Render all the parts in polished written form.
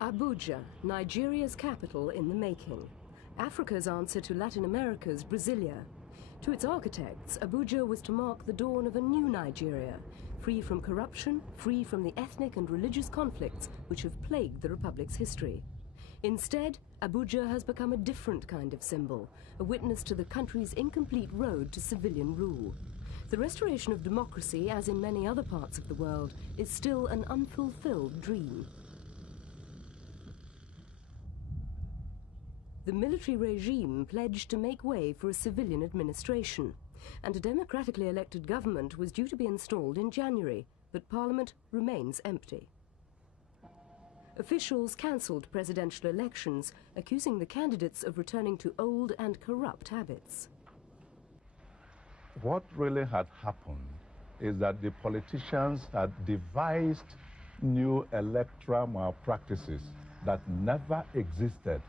Abuja, Nigeria's capital in the making. Africa's answer to Latin America's Brasilia. To its architects, Abuja was to mark the dawn of a new Nigeria, free from corruption, free from the ethnic and religious conflicts which have plagued the Republic's history. Instead, Abuja has become a different kind of symbol, a witness to the country's incomplete road to civilian rule. The restoration of democracy, as in many other parts of the world, is still an unfulfilled dream. The military regime pledged to make way for a civilian administration, and a democratically elected government was due to be installed in January, but Parliament remains empty. Officials cancelled presidential elections, accusing the candidates of returning to old and corrupt habits. What really had happened is that the politicians had devised new electoral malpractices that never existed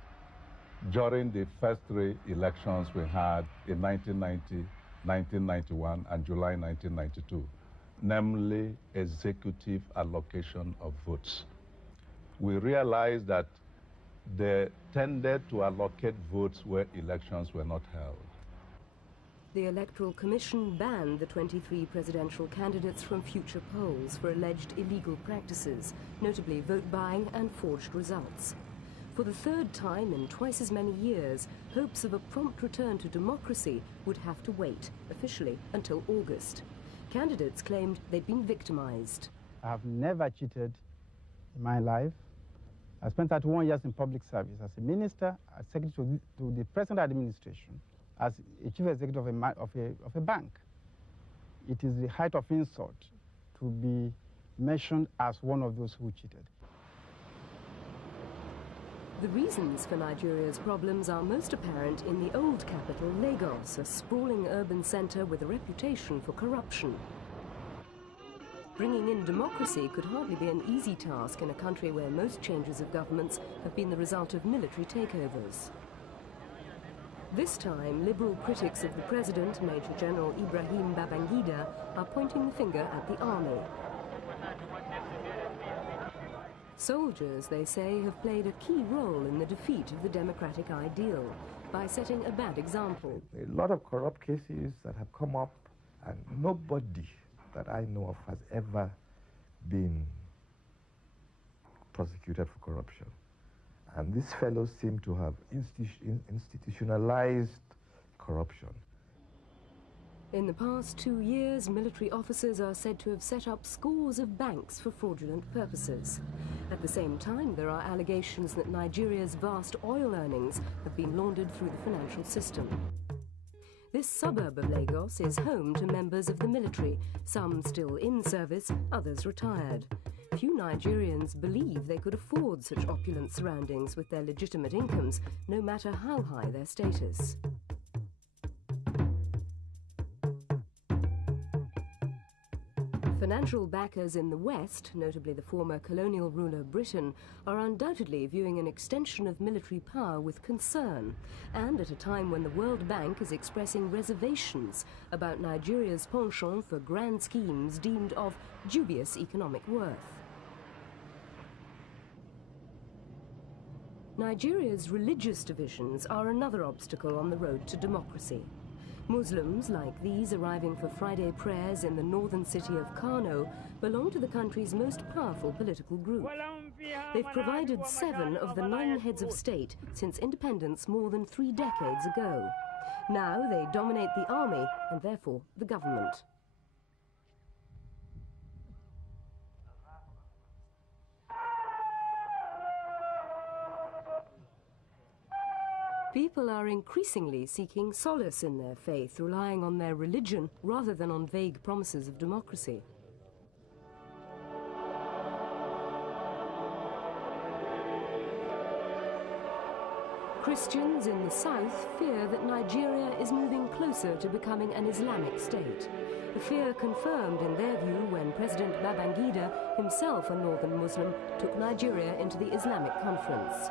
during the first three elections we had in 1990, 1991, and July 1992, namely executive allocation of votes. We realized that they tended to allocate votes where elections were not held. The Electoral Commission banned the 23 presidential candidates from future polls for alleged illegal practices, notably vote buying and forged results. For the third time in twice as many years, hopes of a prompt return to democracy would have to wait, officially, until August. Candidates claimed they'd been victimized. I have never cheated in my life. I spent 31 years in public service as a minister, as secretary to the present administration, as a chief executive of a bank. It is the height of insult to be mentioned as one of those who cheated. The reasons for Nigeria's problems are most apparent in the old capital, Lagos, a sprawling urban centre with a reputation for corruption. Bringing in democracy could hardly be an easy task in a country where most changes of governments have been the result of military takeovers. This time, liberal critics of the president, Major General Ibrahim Babangida, are pointing the finger at the army. Soldiers, they say, have played a key role in the defeat of the democratic ideal by setting a bad example. A lot of corrupt cases that have come up, and nobody that I know of has ever been prosecuted for corruption. And these fellows seem to have institutionalized corruption. In the past 2 years, military officers are said to have set up scores of banks for fraudulent purposes. At the same time, there are allegations that Nigeria's vast oil earnings have been laundered through the financial system. This suburb of Lagos is home to members of the military, some still in service, others retired. Few Nigerians believe they could afford such opulent surroundings with their legitimate incomes, no matter how high their status. Financial backers in the West, notably the former colonial ruler Britain, are undoubtedly viewing an extension of military power with concern, and at a time when the World Bank is expressing reservations about Nigeria's penchant for grand schemes deemed of dubious economic worth. Nigeria's religious divisions are another obstacle on the road to democracy. Muslims, like these arriving for Friday prayers in the northern city of Kano, belong to the country's most powerful political group. They've provided 7 of the 9 heads of state since independence more than 3 decades ago. Now they dominate the army and therefore the government. People are increasingly seeking solace in their faith, relying on their religion rather than on vague promises of democracy. Christians in the south fear that Nigeria is moving closer to becoming an Islamic state. A fear confirmed in their view when President Babangida, himself a northern Muslim, took Nigeria into the Islamic conference.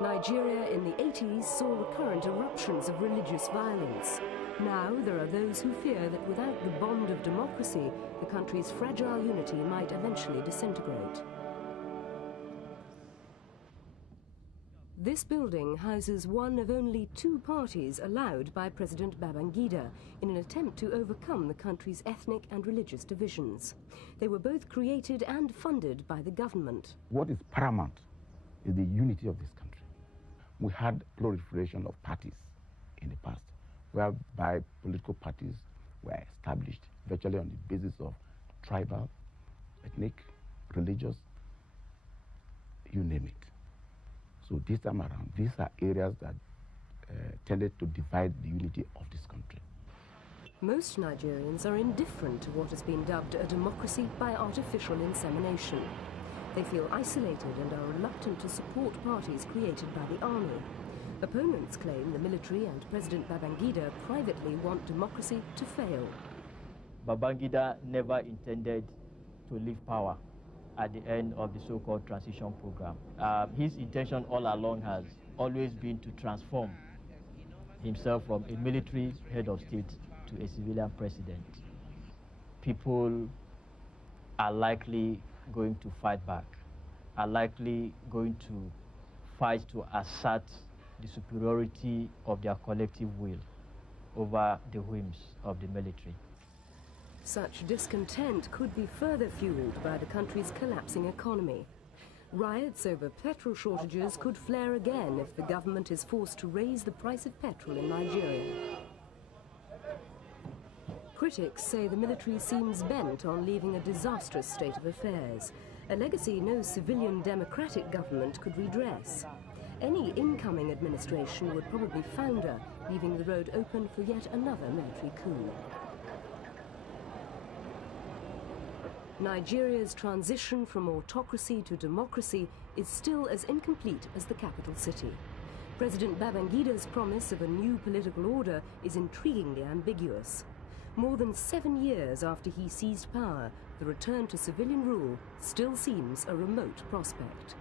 Nigeria in the 80s saw recurrent eruptions of religious violence. Now there are those who fear that without the bond of democracy, the country's fragile unity might eventually disintegrate. This building houses one of only 2 parties allowed by President Babangida in an attempt to overcome the country's ethnic and religious divisions. They were both created and funded by the government. What is paramount is the unity of this country. We had proliferation of parties in the past, whereby political parties were established virtually on the basis of tribal, ethnic, religious, you name it. So this time around, these are areas that tended to divide the unity of this country. Most Nigerians are indifferent to what has been dubbed a democracy by artificial insemination. They feel isolated and are reluctant to support parties created by the army. Opponents claim the military and President Babangida privately want democracy to fail. Babangida never intended to leave power at the end of the so-called transition program. His intention all along has always been to transform himself from a military head of state to a civilian president. People are likely going to fight back, are likely going to fight to assert the superiority of their collective will over the whims of the military. Such discontent could be further fueled by the country's collapsing economy. Riots over petrol shortages could flare again if the government is forced to raise the price of petrol in Nigeria. Critics say the military seems bent on leaving a disastrous state of affairs, a legacy no civilian democratic government could redress. Any incoming administration would probably founder, leaving the road open for yet another military coup. Nigeria's transition from autocracy to democracy is still as incomplete as the capital city. President Babangida's promise of a new political order is intriguingly ambiguous. More than 7 years after he seized power, the return to civilian rule still seems a remote prospect.